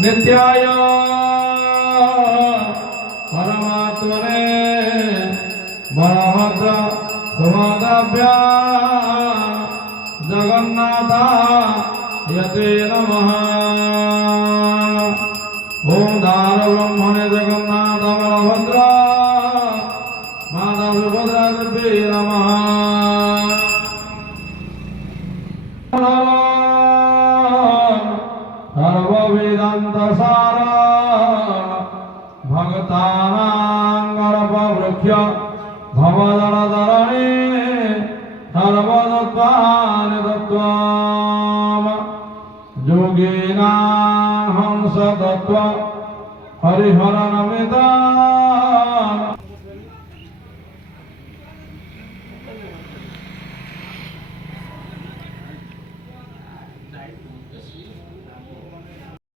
नित्याय परमात्मने बलभद्र सुभद्राभ्या जगन्नाथायते नमः। ओम दार ब्रह्मणे जगन्नाथ बलभद्र माता सुभद्रादेव्यै नमः। सर्ववेदांत सार भक्तानां गर्भवृक्ष भवदलधरणे सर्वदत्तानि तत्त्वम् योगिनां हंसतत्त्व हरिहरनमिता